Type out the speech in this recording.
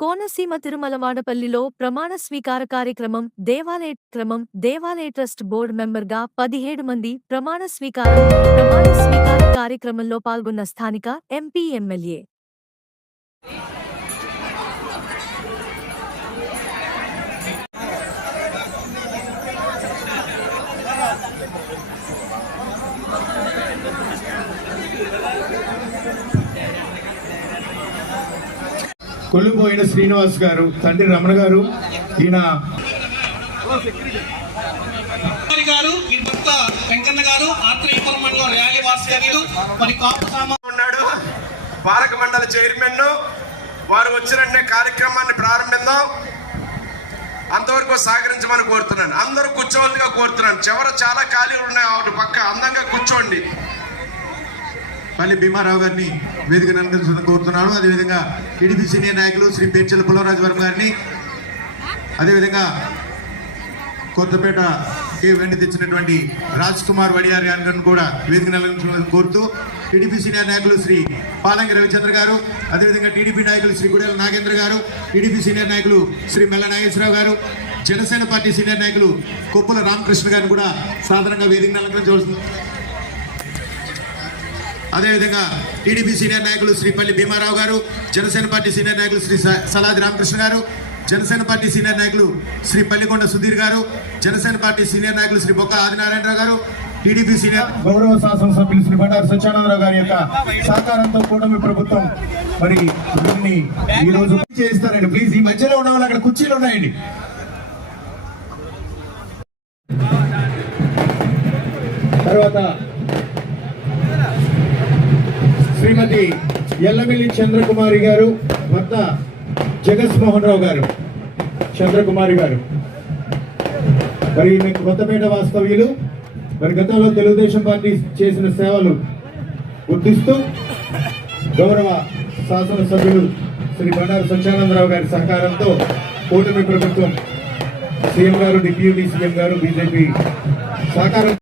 కోనసీమ తిరుమలవాడపల్లిలో ప్రమాణ స్వీకార కార్యక్రమం దేవాలయ ట్రస్ట్ బోర్డు మెంబర్గా 17 మంది ప్రమాణ స్వీకార కార్యక్రమంలో పాల్గొన్న స్థానిక ఎంపీ ఎమ్మెల్యే కొల్లిపోయిన శ్రీనివాస్ గారు, తండ్రి రమణ గారు, ఈయన వెంకన్న గారు, ఆత్రేయపురం మండలం ర్యాలీ వాస్తవ్యులు, మరి కాపు ఉన్నాడు పాలక మండలి చైర్మన్. వారు వచ్చిన కార్యక్రమాన్ని ప్రారంభిద్దాం. అంతవరకు సహకరించమని కోరుతున్నాను. అందరూ కూర్చోవద్దుగా కోరుతున్నాను. చివర చాలా ఖాళీలు ఉన్నాయి, ఆవిడ పక్క అందంగా కూర్చోండి. మళ్ళీ భీమారావు గారిని వేదిక అలంకరించడం కోరుతున్నాను. అదేవిధంగా టీడీపీ సీనియర్ నాయకులు శ్రీ పేర్చల పుల్లరాజు వర్మ గారిని, అదేవిధంగా కొత్తపేట కే వెండి తెచ్చినటువంటి రాజ్ కుమార్ వడియార్ గారిని కూడా వేదిక అలంకరించడం కోరుతూ, టీడీపీ సీనియర్ నాయకులు శ్రీ పాలంగి రవిచంద్ర గారు, అదేవిధంగా టీడీపీ నాయకులు శ్రీ గుడెల నాగేంద్ర గారు, టీడీపీ సీనియర్ నాయకులు శ్రీ మెల్ల నాగేశ్వరరావు గారు, జనసేన పార్టీ సీనియర్ నాయకులు కొప్పుల రామకృష్ణ గారిని కూడా సాధారణంగా వేదిక అలంకరించవలసింది. అదేవిధంగా టీడీపీ సీనియర్ నాయకులు శ్రీ పల్లి భీమారావు గారు, జనసేన పార్టీ సీనియర్ నాయకులు శ్రీ సలాది రామకృష్ణ గారు, జనసేన పార్టీ సీనియర్ నాయకులు శ్రీ పల్లికొండ సుధీర్ గారు, జనసేన పార్టీ సీనియర్ నాయకులు శ్రీ బొక్క ఆదినారాయణరావు గారు, టీడీపీ సీనియర్ గౌరవ శాసనసభ్యులు శ్రీ బండారు సత్యానందరావు గారి యొక్క సహకారంతో కూటమి ప్రభుత్వం మరి దీన్ని ఈ రోజు చేస్తారండి. ప్లీజ్ ఈ మధ్యలో ఉన్న వాళ్ళు అక్కడ కుర్చీలు ఉన్నాయండి. తర్వాత శ్రీమతి ఎల్లమిల్లి చంద్రకుమారి గారు, భర్త జగన్మోహన్ రావు గారు, చంద్రకుమారి గారు మరి కొత్తపేట వాస్తవ్యులు. మరి గతంలో తెలుగుదేశం పార్టీ చేసిన సేవలు గుర్తిస్తూ గౌరవ శాసనసభ్యులు శ్రీ బండారు సత్యానందరావు గారి సహకారంతో కూటమి ప్రభుత్వం, సీఎం గారు, డిప్యూటీ సీఎం గారు, బీజేపీ సహకారం